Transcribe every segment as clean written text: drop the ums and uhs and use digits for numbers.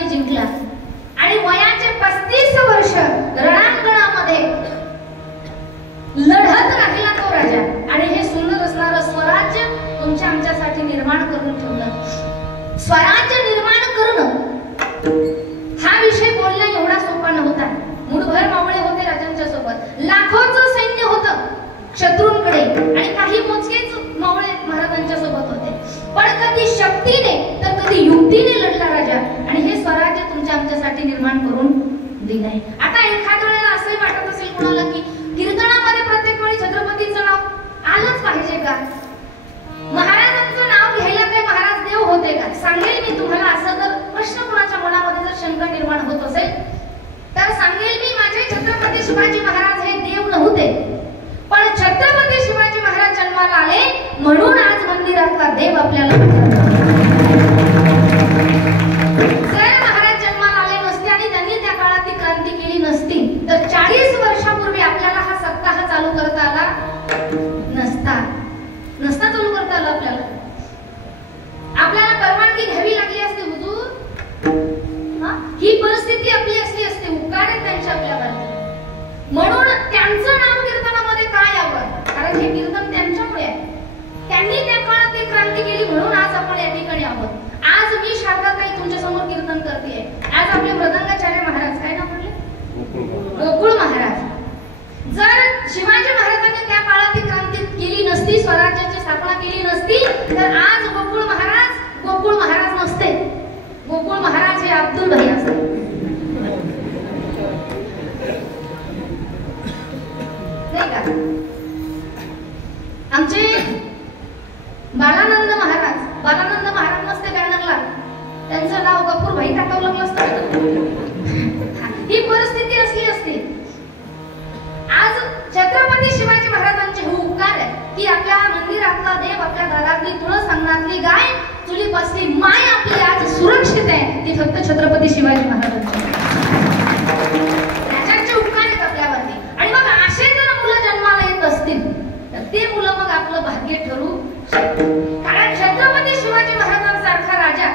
शिवाने जिंकला आणि वयाचे 35 वर्ष रणांगणामध्ये लढत राहिला तो राजा आणि हे सुंदर असणारं स्वराज्य तुमच्या आमच्यासाठी निर्माण करून ठेवलं। स्वराज्य निर्माण करणं हा विषय बोलणं एवढा सोपा नव्हता। मुठभर मावळे होते राजांच्या सोबत, लाखोचं सैन्य होतं शत्रूंकडे आणि काही मोजकेच मावळे महाराजांच्या सोबत होते, पण कधी शक्तीने तर कधी युक्तीने लढला राजा आणि हे स्वराज्य तुमच्या आमच्यासाठी निर्माण करून दिलंय। आता एखाद्या वेळेला असंही वाटत असेल कोणाला की कीर्तनामध्ये प्रत्येक वेळी छत्रपतीचं नाव आलंच पाहिजे का, महाराजांचं नाव घ्यायला काही महाराज देव होते का? सांगेल मी तुम्हाला, असं जर प्रश्न कोणाच्या मनामध्ये जर शंका निर्माण होत असेल तर सांगेल मी, माझे छत्रपती शिवाजी महाराज हे देव नव्हते, पण छत्रपती शिवाजी महाराज जन्माला आले म्हणून आज मंदिरातला देव आपल्याला जर महाराज जन्माला आले नसते आणि त्यांनी त्या काळात ती क्रांती केली नसती तर 40 वर्षापूर्वी आपल्याला हा सप्ताह चालू करता आला नसता चालू करता आला। आपल्याला परवानगी घ्यावी लागली असते हुजूर, ही परिस्थिती आपली असली असते, उपकार आहेत त्यांच्या आपल्यावर, म्हणून त्यांचं नाव कीर्तनामध्ये काय यावं, कारण हे कीर्तन त्यांच्यामुळे आहे, त्यांनी त्या काळात ती क्रांती केली म्हणून आज आपण या ठिकाणी आहोत। आज मी शारदाताई तुमच्या समोर कीर्तन करते। आज आपले मृदंगाचार्य महाराज, काय नाव म्हटले, गोकुळ महाराज, जर शिवाजी महाराजांनी त्या काळात ती क्रांती केली नसती, स्वराज्याची स्थापना केली नसती तर आज गोकुळ महाराज नसते, गोकुळ महाराज हे अब्दुल भाई असते, नाही का? आमचे बालानंद महाराज नसते बॅनरला, त्यांचं नाव गफूर भाई टाकावं लागलं असतं। ही परिस्थिती असली असते। आज छत्रपती शिवाजी महाराजांचे हे उपकार आहे की आपल्या मंदिरातला देव, आपल्या दारातली तुळस, अंगणातली गाय, चुलीपासली माय आपली आज सुरक्षित आहे, ती फक्त छत्रपती शिवाजी महाराजांची, राजांचे उपकार आहेत आपल्यावरती। आणि मग असे जर मुलं जन्माला येत असतील तर ते मुलं मग आपलं भाग्य ठरू शकते, कारण छत्रपती शिवाजी महाराजांसारखा राजा,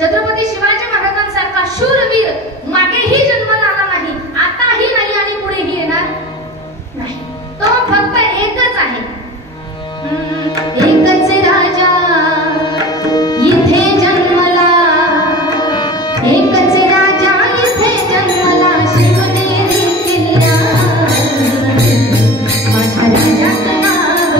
छत्रपती शिवाजी महाराजांसारखा शूरवीर मागेही जन्माला आला नाही, आताही नाही आणि पुढेही येणार नाही, तो फक्त एकच आहे, एकच राजा इथे जन्मला, एकच राजा इथे जन्मला, शिवनेरी किल्ला, माझ्या राजाचं नाव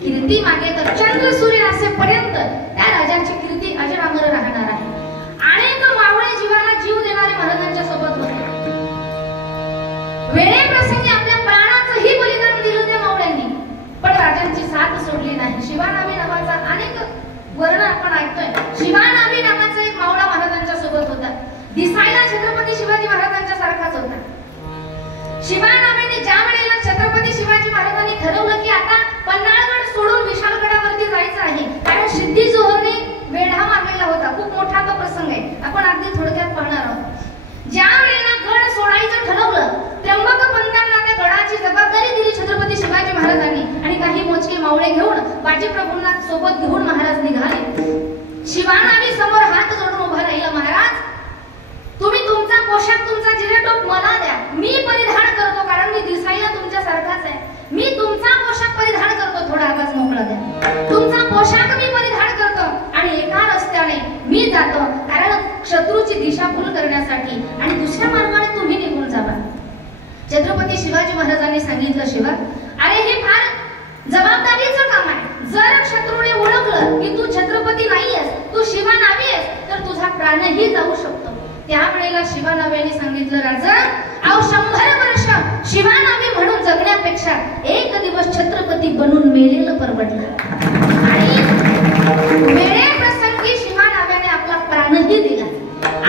कीर्ती मागे तर चंद्र सूर्य असेपर्यंत त्या राजांची कीर्ती अजरामर राहणार आहे। अनेक मावळे जीवाला जीव देणारे महाराजांच्या सोबत होते, वेळेप्रसंगी आपल्या प्राणाचंही बलिदान दिलं त्या मावळ्यांनी, पण राजांची साथ सोडली नाही। शिवानावी नावाचा अनेक वर्ण आपण ऐकतोय, शिवानावी नावाचा एक मावळा महाराजांच्या सोबत होता, दिसायला छत्रपती शिवाजी महाराजांच्या सारखाच होता। शिवानावीने ज्या वेळेला छत्रपती शिवाजी महाराजांनी ठरवलं की आता पन्हाळगड सोडून विशाळगडावरती जायचं आहे, कारण सिद्धी जोहरने वेढा मारलेला होता, खूप मोठा तो प्रसंग आहे, आपण अगदी थोडक्यात पाहणार आहोत। ज्या वेळेला गड सोडायचं ठरवलं, त्र्यंबक पंतांना त्या गडाची जबाबदारी दिली छत्रपती शिवाजी महाराजांनी आणि काही मोजके मावळे घेऊन बाजीप्रभूंना सोबत घेऊन महाराज निघाले। शिवानावी समोर हात जोडून उभा राहिला, महाराज तुम्ही तुमचा पोशाख, तुमचा जिरेटोप मला द्या, मी परिधान करतो, कारण मी दिसायला तुमच्या सारखाच आहे, मी तुमचा पोशाख परिधान करतो, थोडा आवाज मोकळा द्या, तुमचा पोशाख मी परिधान करतो आणि एका रस्त्याने मी जातो, कारण शत्रूची दिशाभूल करण्यासाठी, आणि दुसऱ्या मार्गाने तुम्ही निघून जावा। छत्रपती शिवाजी महाराजांनी सांगितलं, शिवा अरे हे फार जबाबदारीचं काम आहे, जर शत्रूने ओळख की तू छत्रपती नाहीयेस, तू शिवा नावी आहेस, तर तुझा प्राणही जाऊ शकतो. त्यावेळेला शिवा नाव्याने सांगितलं, राजा अहो 100 वर्ष शिवा नावी म्हणून जगण्यापेक्षा एक दिवस छत्रपती बनून मेलेलं परवडलं. आणि वेळेप्रसंगी शिवा नाव्याने आपला प्राणही दिला.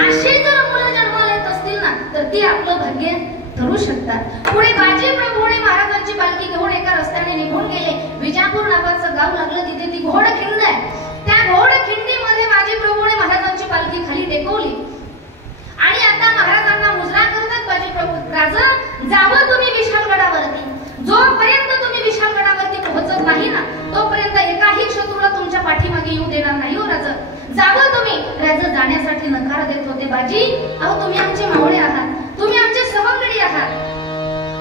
अशी जर मुलं जन्माला येत असतील ना तर ती आपलं भाग्य ठरू शकतात. पुढे बाजी प्रभूने महाराजांची पालखी घेऊन एका रस्त्याने निघून गेले. विजापूर नावाचं गाव लागलं, तिथे ती घोडखिंड आहे. त्या घोडखिंडीमध्ये बाजी प्रभूने महाराजांची पालखी खाली टेकवली आणि आता महाराजांना मुजरा करतात बाजी प्रभू, राजा जावं तुम्ही विशालगडावरती. जोपर्यंत तुम्ही विशालगडावरती पोहोचत नाही ना तोपर्यंत एकाही शत्रूला तुमच्या पाठीमागे येऊ देणार नाही हो राजा. जावं तुम्ही. राजा जाण्यासाठी नकार देत होते. बाजी अहो तुम्ही आमचे मावळे आहात, तुम्ही आमचे सवंगडी आहात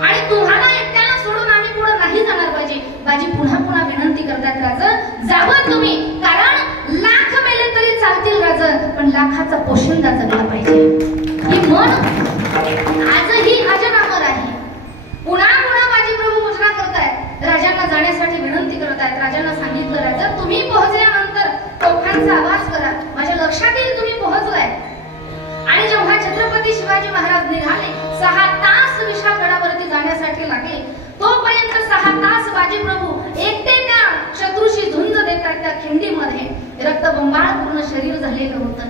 आणि तुम्हाला एकट्याला सोडून आम्ही पुढे नाही जाणार बाजी. बाजी पुन्हा पुन्हा विनंती करतात, राजा जावं तुम्ही, कारण लाख मेले तरी चालतील राजा, पण लाखाचा पोशिंदा जगला पाहिजे. ही मन आजही अजरामर आहे. पुन्हा पुन्हा बाजी प्रभू मुजरा करतायत, राजांना जाण्यासाठी विनंती करतायत. राजांना सांगितलं, राजा तुम्ही पोहोचल्यानंतर तोफांचा आवाज करा, माझ्या लक्षात येईल तुम्ही पोहोचलाय. आणि जेव्हा छत्रपती शिवाजी महाराज निघाले 6 तास विशालगडावरती जाण्यासाठी लागले. तोपर्यंत 6 तास बाजी प्रभू एकटे त्या शत्रूशी झुंज देतात. त्या खिंडीमध्ये रक्तबंबाळ पूर्ण शरीर झालेलं होतं.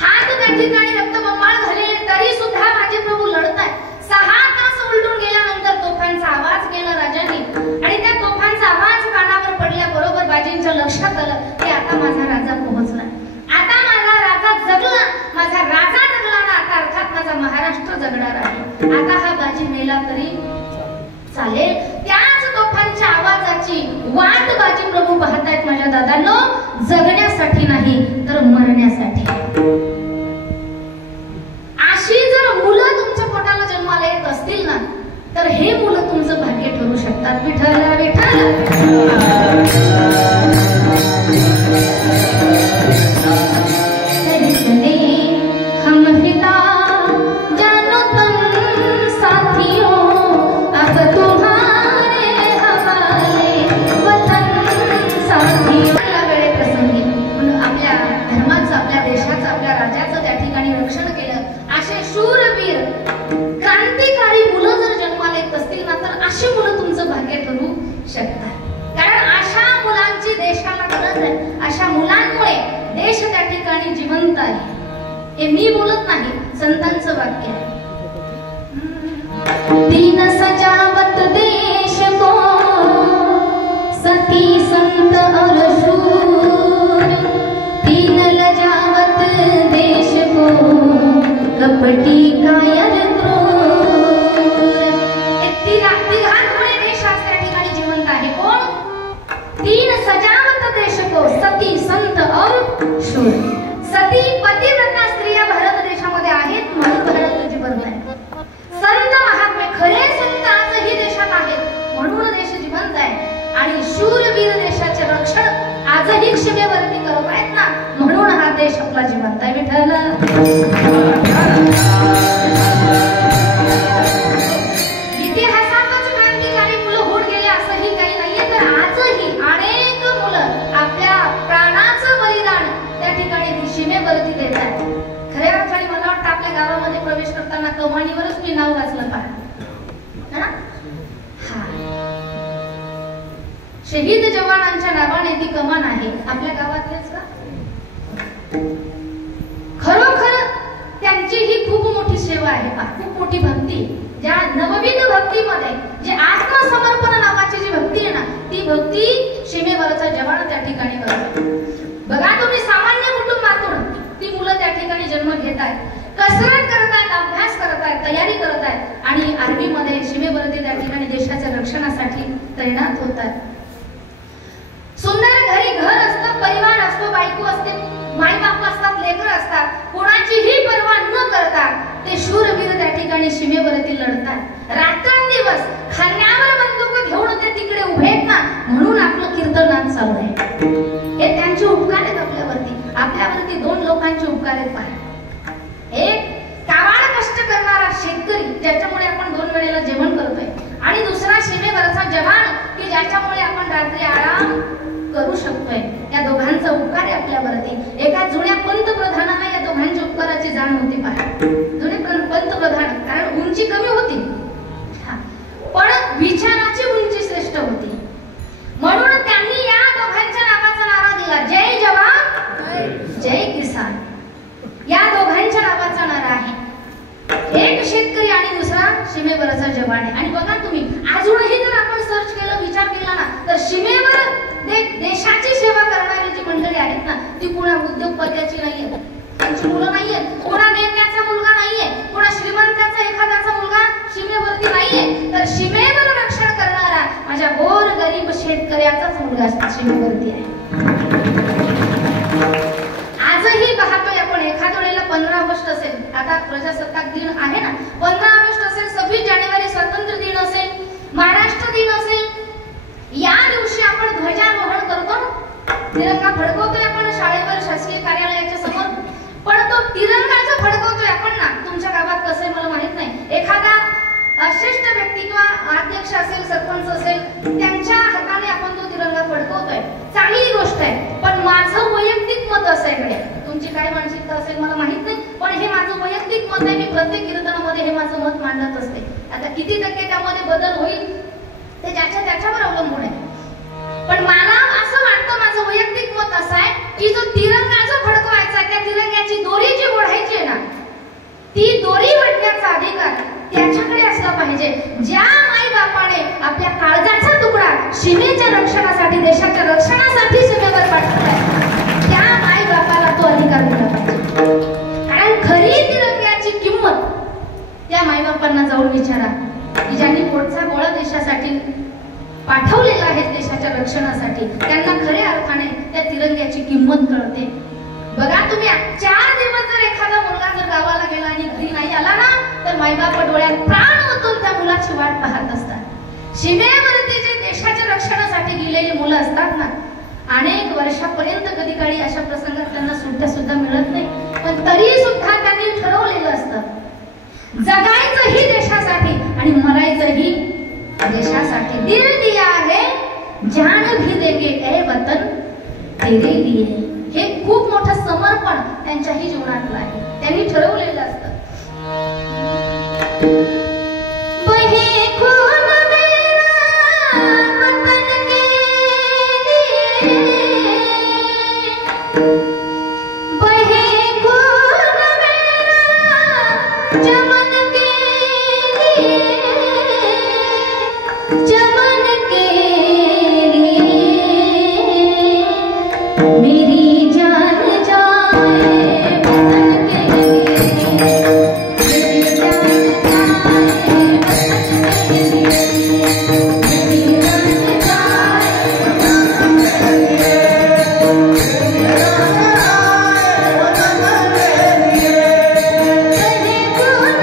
हात त्या ठिकाणी रक्तबंबाळ झालेले तरी सुद्धा बाजी प्रभू लढतायत. 6 तास उलटून गेल्यानंतर तोफांचा आवाज केला राजांनी आणि त्या तोफांचा आवाज कानावर पडल्याबरोबर बाजींच्या लक्षात आलं की आता माझा राजा पोहोचला, आता माझा राजा जगला, माझा राजा जगला ना आता अर्थात माझा महाराष्ट्र जगणार आहे. आता हा बाजी मेला तरी चालेल. त्याच तोफांच्या आवाजाची वाट बाजी प्रभू पाहतायत माझ्या दादांनो, जगण्यासाठी नाही तर मरण्यासाठी. अशी जर मुलं तुमच्या पोटाला जन्माला येत असतील ना तर हे मुलं तुमचं भाग्य ठरू शकतात. विठ्ठल विठ्ठल जिवंत आहे. हे मी बोलत नाही, संतांचं वाक्य आहे. दीन सजावत देश को सती संत और शूर, दीन लजावत देश को कपटी कायर क्रूर. तिघांमुळे देश आज त्या ठिकाणी जिवंत आहे. कोण? दीन सजावत देश को सती संत और शूर. सती पतिव्रता स्त्रिया भारत देशामध्ये आहेत म्हणून भारत जिवंत आहे. संत महात्मे खरे संत आजही देशात आहेत म्हणून देश जिवंत आहे. आणि शूरवीर देशाचे रक्षण आजही सीमेवरती करत आहेत ना म्हणून हा देश आपला जिवंत आहे. विठ्ठल इतिहासातच क्रांतिकारी मुलं होऊन गेले असंही काही नाहीये, तर आजही अनेक मुलं आपल्या प्राणाचं बलिदान त्या ठिकाणी सीमेवरती देतात. खऱ्या अर्थाने मला वाटतं आपल्या गावामध्ये प्रवेश करताना कमानीवरच मी नाव वाचलं पाहिजे. शहीद जवानांच्या नावाने ती कमान आहे. आपल्या गावातलेच का? खरोखर त्यांची ही खूप मोठी सेवा आहे, खूप मोठी भक्ती. ज्या नवविध भक्तीमध्ये जे आत्मसमर्पण नावाची जी भक्ती आहे ना ती भक्ती सीमेवरचा जवान त्या ठिकाणी करतो. बघा तुम्ही सामान्य कुटुंबातून ती मुलं त्या ठिकाणी जन्म घेत आहेत, कसरत करत आहेत, अभ्यास करत आहेत, तयारी करत आहेत आणि आर्मी मध्ये सीमेवरती त्या ठिकाणी देशाच्या रक्षणासाठी तैनात होतात. सुंदर घरी घर असतं, परिवार असतो, बायको असते, माईबाप असतात, लेकरं असतात. कोणाचीही पर्वा न करता ते शूरवीर त्या ठिकाणी सीमेवरती लढतात. रात्रंदिवस खांद्यावर बंदूक घेऊन ते तिकडे उभे आहेत ना म्हणून आपलं कीर्तनात चालू आहे. हे त्यांचे उपकार आहेत आपल्यावरती. आपल्यावरती 2 लोकांचे उपकार आहेत पहा. एक काबाड कष्ट करणारा शेतकरी ज्याच्यामुळे आपण 2 वेळेला जेवण करतोय आणि दुसरा सीमेवरचा जवान की ज्याच्यामुळे आपण रात्री आराम करू शकतोय. या दोघांचा उपकार आहे आपल्यावरती. एका जुन्या पंतप्रधानांना या दोघांच्या उपकाराची जाण होती पहा. जुने पंतप्रधान, कारण उंची कमी होती पण विचाराची उंची श्रेष्ठ होती, म्हणून त्यांनी या दोघांच्या नावाचा नारा दिला, जय जवान जय किसान. या दोघांच्या नावाचा नारा आहे. एक शेतकरी आणि दुसरा सीमेवरचा जवान आहे. आणि बघा तुम्ही अजूनही जर आपण सर्च केलं, विचार केला ना, तर सीमेवर देशाची सेवा करणारी जी मंडळी आहेत ना, ती पुन्हा उद्योगपत्याची नाहीये, त्यांची मुलं नाहीये, कोणा नेत्याचा मुलगा नाहीये, कोणा श्रीमंताचा एखाद्याचा मुलगा सीमेवरती नाहीये, तर सीमेवर रक्षण करणारा माझ्या गोर गरीब शेतकऱ्याचाच मुलगा सीमेवरती आहे. आजही पाहतोय आपण, एखाद्या वेळेला 15 ऑगस्ट असेल, आता प्रजासत्ताक दिन आहे ना, 15 ऑगस्ट असेल, 26 जानेवारी स्वातंत्र्य दिन असेल, महाराष्ट्र दिन असेल, या दिवशी आपण ध्वजारोहण करतो, तिरंगा फडकवतोय आपण शाळेवर, शासकीय कार्यालयाच्या समोर. पण तो तिरंगा जो फडकवतोय आपण ना, तुमच्या गावात कसं आहे मला माहित नाही, एखादा श्रेष्ठ व्यक्ती किंवा अध्यक्ष असेल, सरपंच असेल, त्यांच्या हाताने आपण तो तिरंगा फडकवतोय, चांगली गोष्ट आहे. पण माझं वैयक्तिक मत असं आहे, तुमची काय मानसिकता असेल मला माहित नाही, पण हे माझं वैयक्तिक मत आहे. मी प्रत्येक कीर्तनामध्ये हे माझं मत मांडत असते. आता किती टक्के त्यामध्ये बदल होईल ते त्याच्यावर अवलंबून आहे. पण मला असं वाटतं, माझं वैयक्तिक मत असं आहे की जो तिरंगा जो फडकवायचा, त्या तिरंग्याची दोरी जी ओढायची आहे ना, ती दोरी ओढण्याचा अधिकार त्याच्याकडे असला पाहिजे. ज्या माई बापाने आपल्या काळजाचा तुकडा सीमेच्या रक्षणासाठी, देशाच्या रक्षणासाठी सीमेवर पाठवलाय, त्या माई बापाला तो अधिकार दिला पाहिजे. कारण खरी तिरंग्याची किंमत त्या माई बापांना जाऊन विचारा की ज्यांनी पोटचा गोळा देशासाठी पाठवलेला आहे, देशाच्या रक्षणासाठी, त्यांना खऱ्या अर्थाने त्या तिरंग्याची किंमत कळते. बघा तुम्ही, 4 दिवस जर एखादा मुलगा जर गावाला गेला आणि घरी नाही आला ना, तर मायबाप डोळ्यात प्राण ओतून त्या मुलाची वाट पाहत असतात. सीमेवरती जे देशाच्या रक्षणासाठी गेलेली मुलं असतात ना, अनेक वर्षापर्यंत कधी काळी अशा प्रसंगात त्यांना सुट्ट्या सुद्धा मिळत नाही, पण तरी सुद्धा त्यांनी ठरवलेलं असतं, जगायचंही देशासाठी आणि मरायचंही देशासाठी. दिल दिया है जान भी देंगे ए वतन तेरे लिए. हे खूप मोठं समर्पण त्यांच्याही जीवनातलं आहे, त्यांनी ठरवलेलं असतं. बहे खून मेरा वतन के लिए, बहे खून मेरा चमन के लिए, चमन के लिए मेरी जान जाए वतन के लिए, मेरी जान जाए वतन के लिए, मेरी जान जाए वतन के लिए, मेरी जान जाए वतन के लिए, बहे खून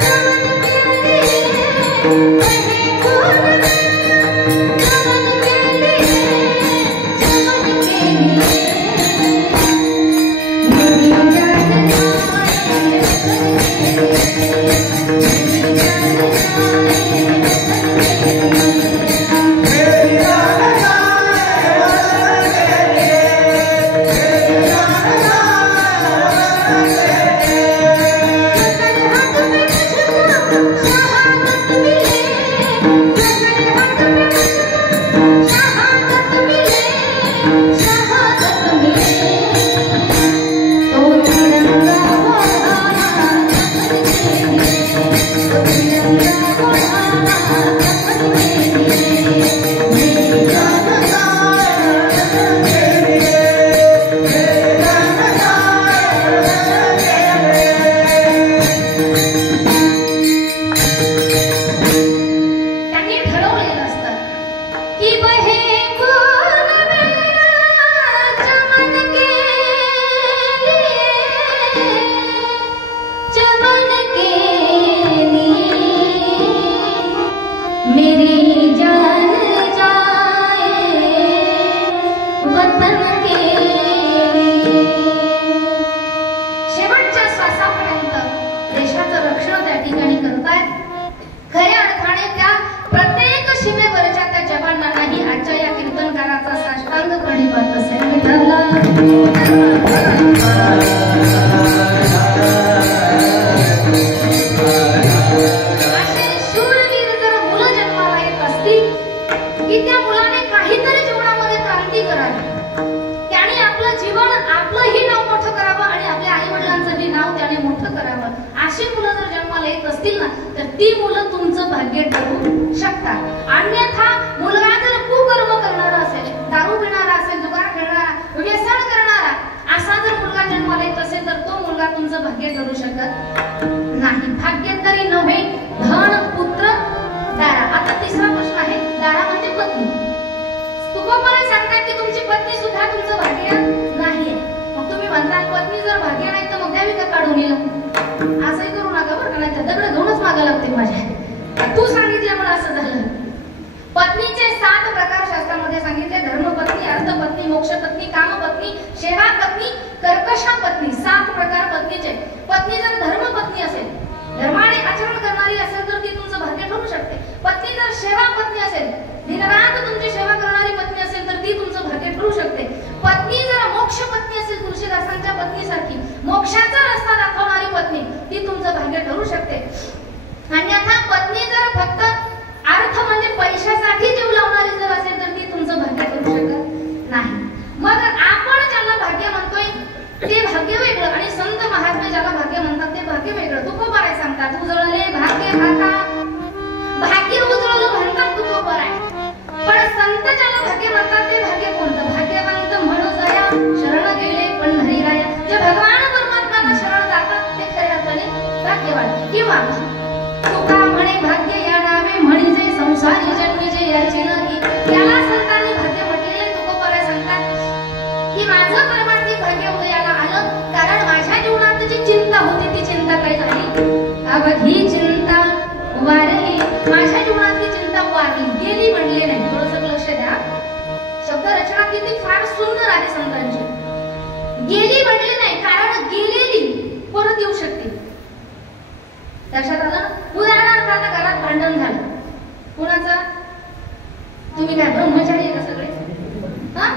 चमन के लिए, बहे खून चमन के लिए, चमन के लिए मेरी जान जाए वतन के लिए, मेरी जान जाए वतन के लिए, मेरी जान जाए वतन के लिए, मेरी जान जाए वतन के लिए, वतन हक में मुझको शहादत मिले, तर ती मुलं तुमचं भाग्य ठरू शकतात. अन्यथा मुलगा जर कुकर्म करणारा असेल, दारू पिणारा असेल, जुगार खेळणारा, व्यसन करणारा असा जर मुलगा जन्माला येत असेल तर तो मुलगा तुमचं भाग्य ठरू शकत नाही. भाग्य तरी नव्हे धन पुत्र दारा. आता तिसरा प्रश्न आहे, दारा म्हणजे पत्नी. तुकोबाने सांगतात की तुमची पत्नी सुद्धा तुमचं भाग्य नाहीये. मग तुम्ही म्हणता पत्नी जर भाग्य नाही तर मग द्यावी का काढून येईल? असंही करू नका बरं का, नाही तर दगड घेऊनच मागा लागते माझ्या. तू सांगितल्यामुळे असं झालं. पत्नीचे 7 प्रकार शास्त्रामध्ये सांगितले. धर्मपत्नी, अर्थपत्नी, मोक्षपत्नी, कामपत्नी, सेवापत्नी, कर्कशा पत्नी. 7 प्रकार पत्नीचे. पत्नी जर धर्मपत्नी असेल, धर्माने आचरण करणारी असेल तर ती तुमचं भाग्य ठरू शकते. पत्नी जर सेवापत्नी असेल, दिनरात तुमची सेवा करणारी पत्नी असेल तर ती तुमचं भाग्य ठरू शकते. पत्नी जर मोक्षपत्नी असेल, तुळशीदासांच्या पत्नीसारखी मोक्षाचा रस्ता दाखवणारी पत्नी, ती तुमचं भाग्य ठरू शकते. अन्यथा पत्नी जर फक्त अर्थ म्हणजे पैशासाठी जीव लावणारी जर असेल तर ती तुमचं भाग्य ठरू शकत नाही. मग आपण ज्याला भाग्य म्हणतोय ते भाग्य वेगळं आणि संत महात्मे ज्याला भाग्य म्हणतात ते भाग्य वेगळं. तुकोबाराय सांगतात, उजळले भाग्य भाता, भाग्य उजळलं म्हणतात तुकोबाराय. पण संत ज्याला भाग्य म्हणतात ते भाग्य कोणतं? भाग्यवंत म्हणू जया शरण गेले पंढरीराया. जे भगवान परमात्म्याला शरण जातात ते खऱ्या अर्थाने भाग्यवान. किंवा तुका म्हणे भाग्य या नावे म्हणजे संसारी जन्मीचे याचे नाही. याला संतांनी भाग्य म्हटलेले. तुकोबाराय सांगतात की माझं परमार्थिक भाग्य उदयाला आलं कारण माझ्या जीवनात जी चिंता होती ती चिंता काय झाली? अवघी चिंता वारली. माझ्या जीवनातली चिंता वारली, गेली म्हणले नाही. थोडंसं लक्ष द्या. शब्द रचना किती फार सुंदर आहे संतांची. गेली म्हणले नाही, कारण गेलेली परत येऊ शकते. लक्षात आलं? उदाहरणार्थ आता घरात भांडण झालं. कुणाचं? तुम्ही काय ब्रह्मचारी आहे का सगळे? हा?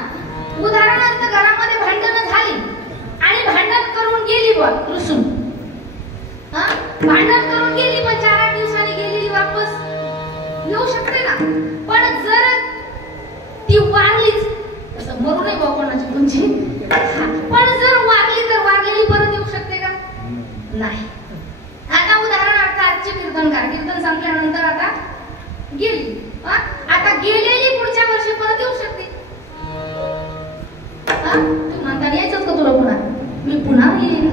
उदाहरणार्थ घरामध्ये भांडण झाली आणि भांडण करून गेली बा रुसून. हा? भांडण करून गेली पण 4-8 दिवसांनी गेलेली वापस येऊ शकते ना. पण जर ती वारलीच, असं मरू नये बा कोणाची तुमची, पण जर वारली तर वारलेली परत येऊ शकते का? नाही. आता उदाहरणार्थ आजचे कीर्तनकार कीर्तन संपल्यानंतर आता गेली. आता गेलेली पुढच्या वर्षी परत येऊ शकते. तू म्हणता यायचंच का तुला पुन्हा? मी पुन्हा येईन.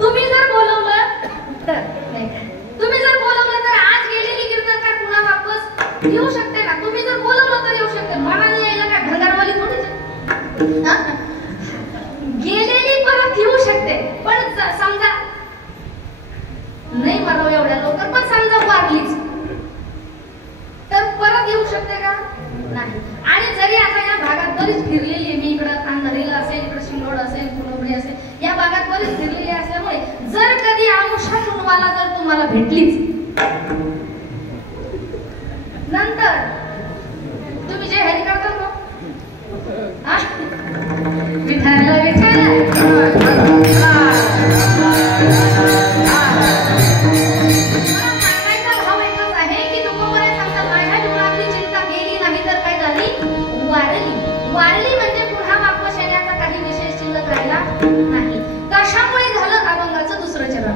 तुम्ही जर बोलवलं तर तुम्ही जर बोलवलं तर आज गेलेली कीर्तनकार पुन्हा वापस येऊ शकते ना. तुम्ही जर बोलवलं तर येऊ शकते. मनाने यायला काय भंगारवाली थोडीच. गेलेली परत येऊ शकते. पण समजा नाही मराव एवढ्या लवकर, पण समजा वारलीच तर परत येऊ शकते का? नाही. आणि जरी आता या भागात बरीच फिरलेली आहे मी, इकडं खानदरीला असेल, इकडं शिंगोड असेल, फुलंब्री असेल, या भागात बरीच फिरलेली असल्यामुळे जर कधी आमुषा टुनवाला जर तुम्हाला भेटलीच नंतर तुम्ही जे हरी करतात ना, विठाल भाव एकच आहे की तुकोबाराय सांगतात माझ्या जीवनातली चिंता गेली नाही तर काय झाली? वारली. वारली म्हणजे पुन्हा वापस येण्याचा काही विशेष शिल्लक राहिला नाही. कशामुळे झालं? अभंगाचं दुसरं चरण.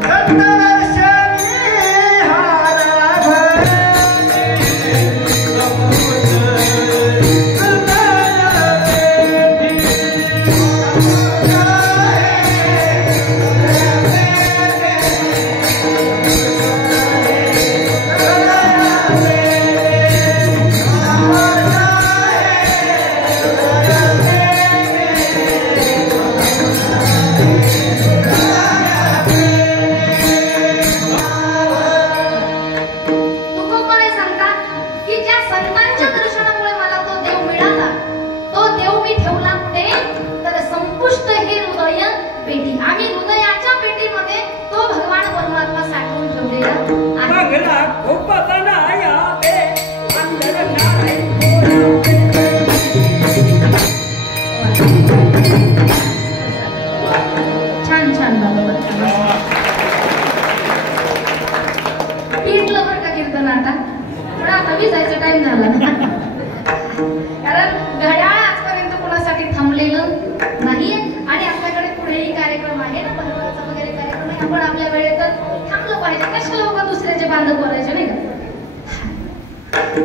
आपण आपल्या वेळेतच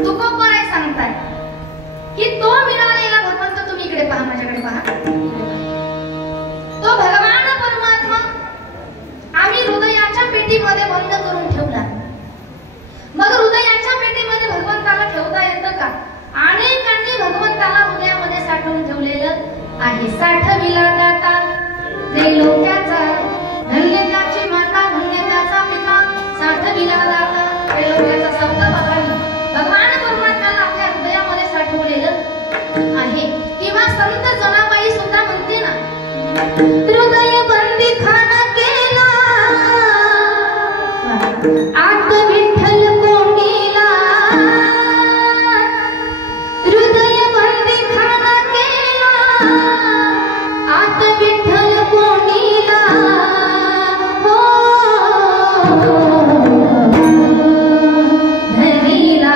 तुकोबराय सांगतात की तो मिळालेला भगवंत तुम्ही इकडे पहा, माझ्याकडे पहा, तो भगवान परमात्मा आम्ही हृदयाच्या पेटीमध्ये बंद करून ठेवला. मग हृदयाच्या पेटीमध्ये भगवंताला ठेवता येतं का? अनेकांनी भगवंताला हृदयामध्ये साठवून ठेवलेलं आहे. साठविला दाता जे लोक्याचा, धन्य त्याची माता, धन्य त्याचा पिता. साठविला दाता जे लोक्याचा शब्द बघावी भगवान परमात्म्याला आपल्या हृदयामध्ये साठवलेलं आहे. किंवा संत जनाबाई सुद्धा म्हणते ना, हृदय बंदी खाना केला आत विठ्ठल कोंडीला. हृदय बंदी खाना केला आत विठ्ठल कोंडीला. हो धरीला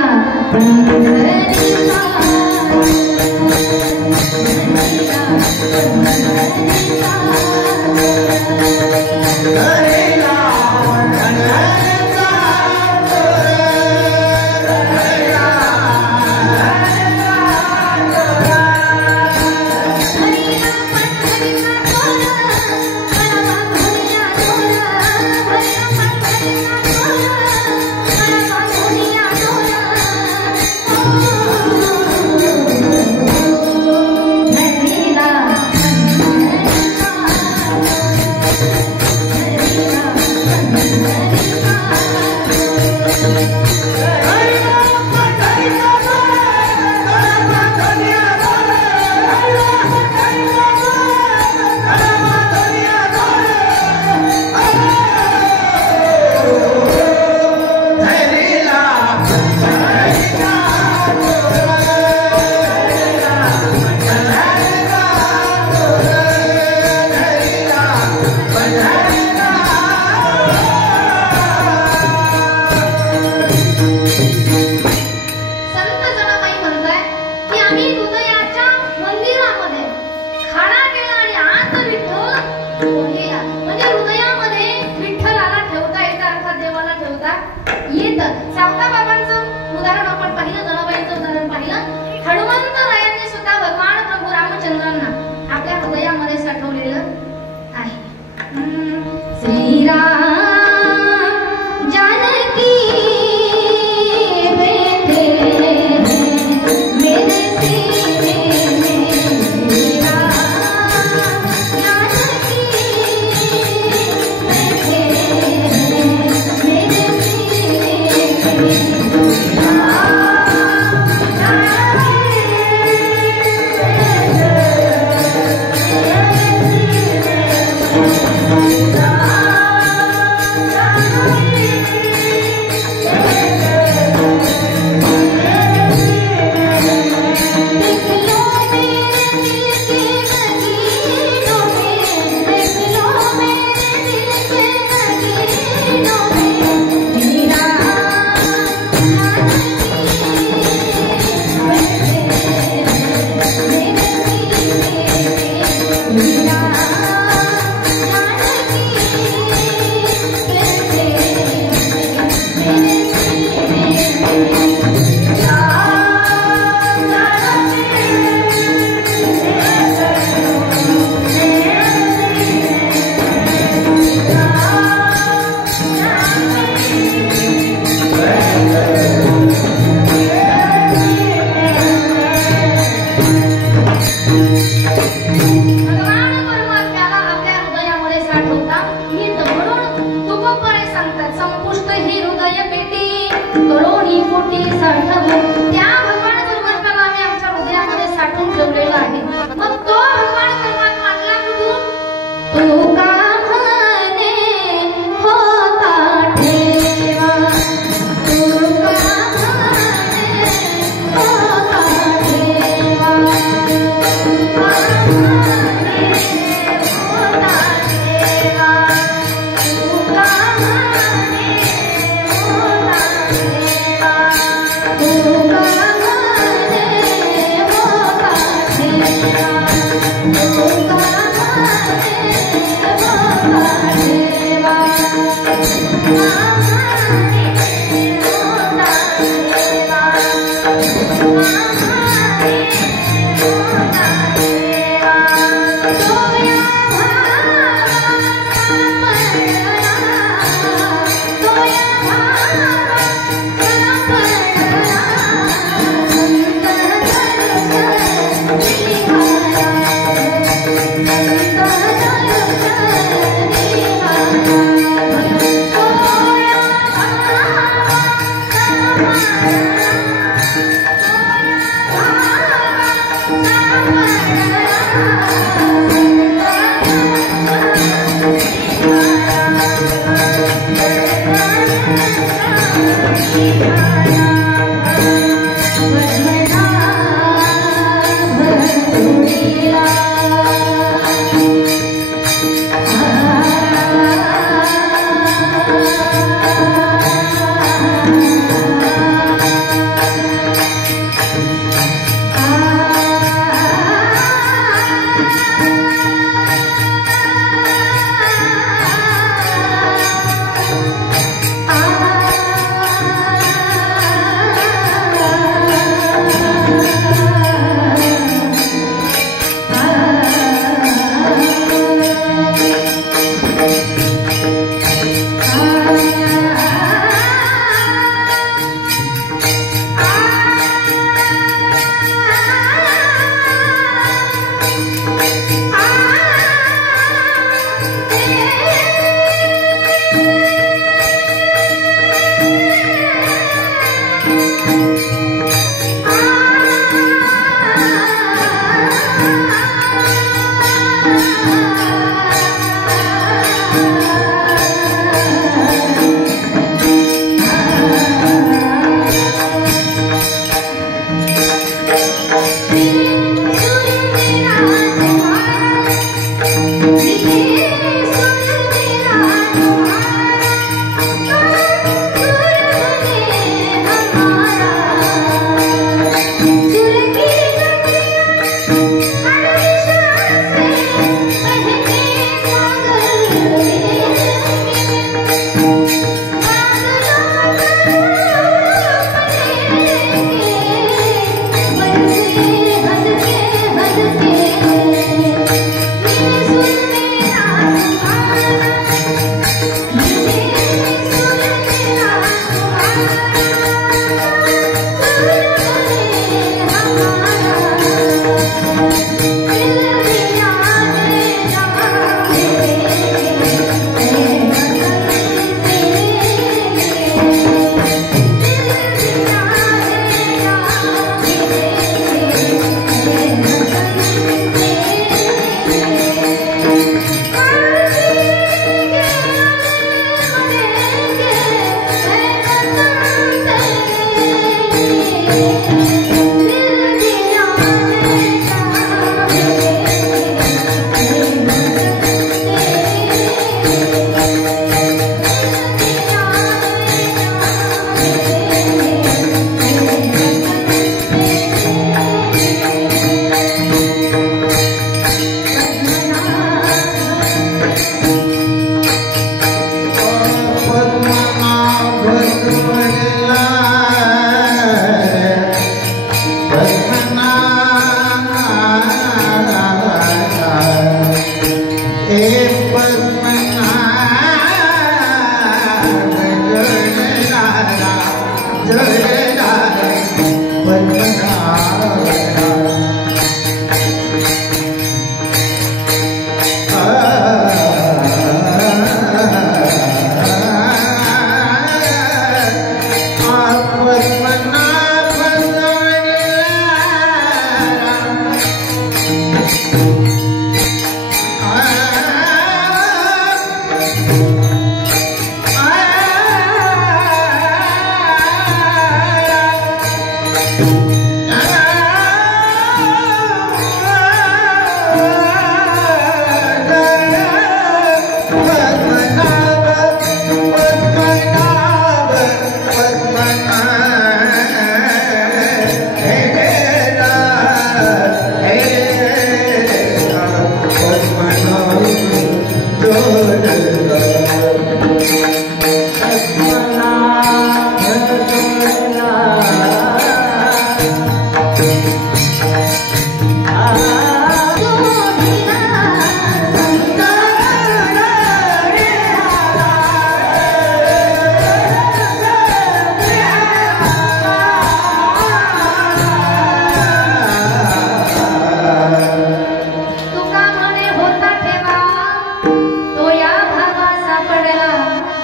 देवा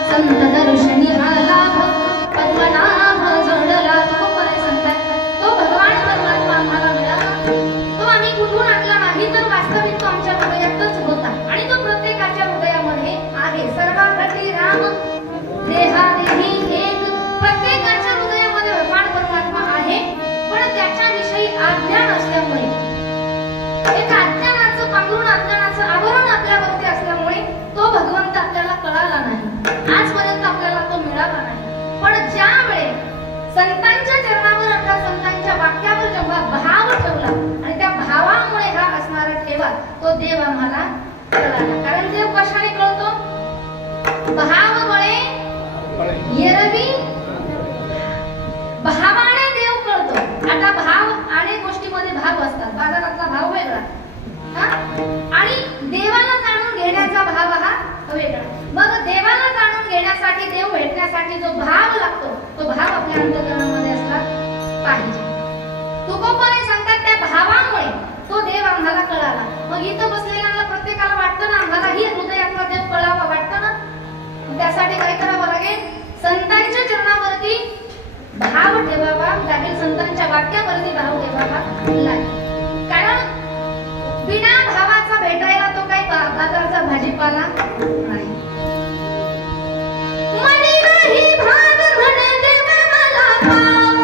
संत दर्शनी हा लाभ पद्मनाभ आम्हाला कळाला. कारण देव कशाने कळतो? भाव बळे एरवी भावाने देव कळतो. आता भाव अनेक गोष्टीमध्ये भाव असतात. बाजारातला भाव वेगळा आणि देवाला जाणून घेण्याचा भाव हा वेगळा. मग देवाला जाणून घेण्यासाठी देव भेटण्यासाठी जो भाव लागतो तो भाव आपल्या अंतःकरणामध्ये असला पाहिजे. तुकोबाने सांगतात त्या भावामुळे तो देव आम्हाला कळाला. मग इथं बसलेल्या प्रत्येकाला वाटतं ना आम्हालाही हृदयातला देव कळावा वाटतं ना. त्यासाठी काय करावं लागेल? संतांच्या चरणावरती भाव ठेवावा लागेल. संतांच्या वाक्यावरती भाव ठेवावा लागेल. कारण बिना भावाचा भेटायला तो काही बाजारचा भाजीपाला नाही. मनी नाही भाव म्हणे देव मला भाव,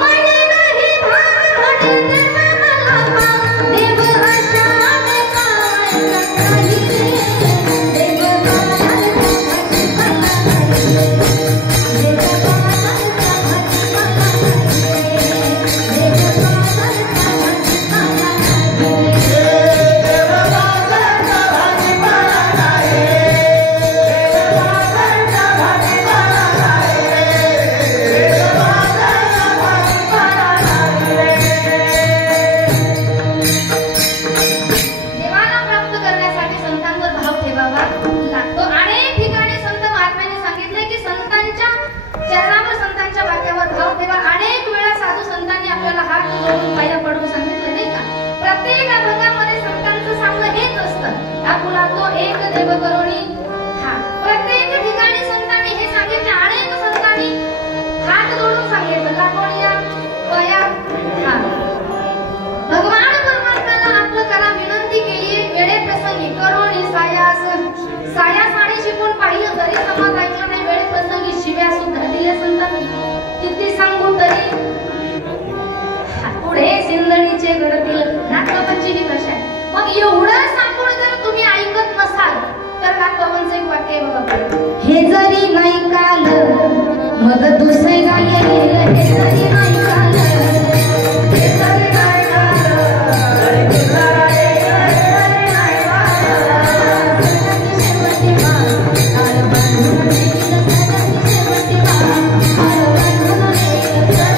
मनी नाही भाव म्हणे देव मला भाव. देव अशाने काय काही देव हे जरी नाही काल मग दुसरे गाये हे जरी नाही काल हे जरी नाही काल जरी दुसरा गाये हे जरी नाही काल शेवटी काल बांधून नेईल शेवटी काल बांधून नेईल शेवटी काल बांधून नेईल शेवटी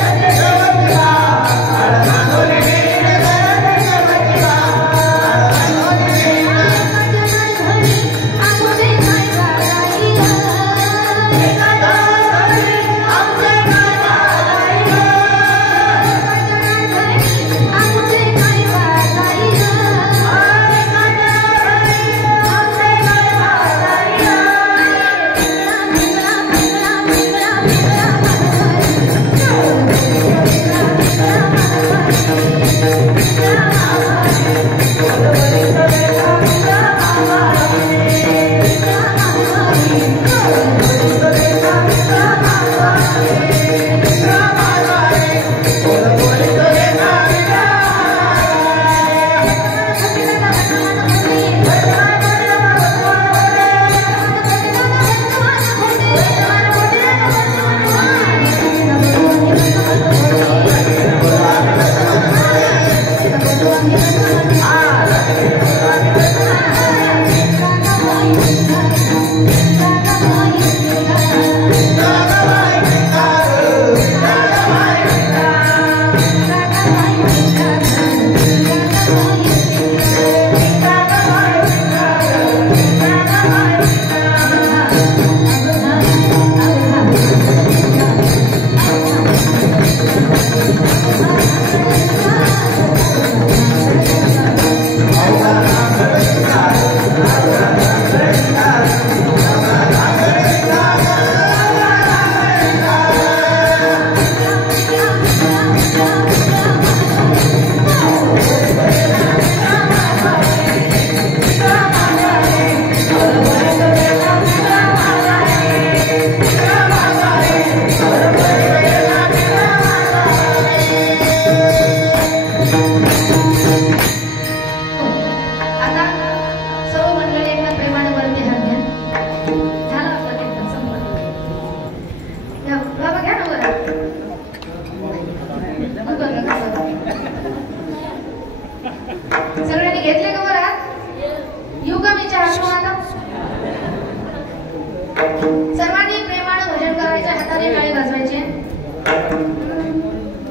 सगळ्यांनी घेतले का बरं?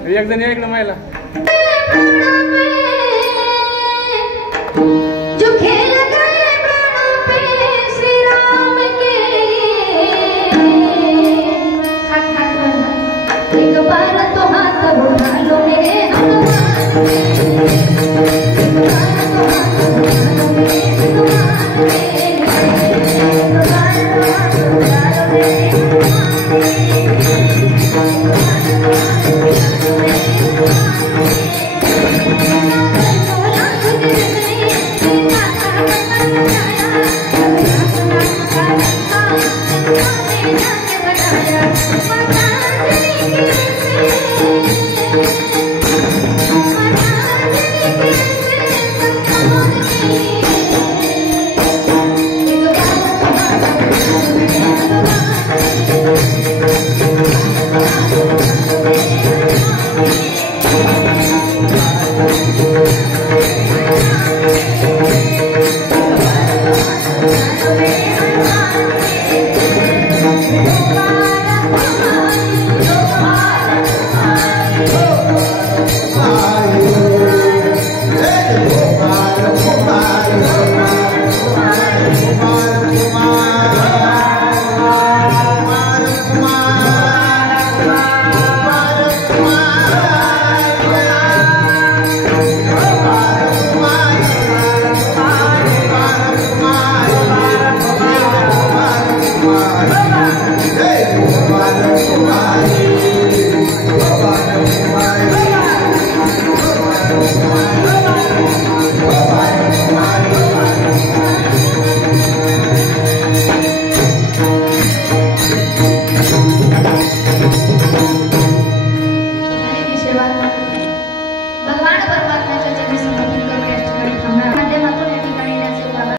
एक जण या इकडे मायला जो खेल गए प्राणों पे श्री राम के एक बार तो हाथ उठा लो मेरे हनुमान एक बार तो हाथ उठा लो मेरे हनुमान एक बार तो हाथ उठा लो मेरे हनुमान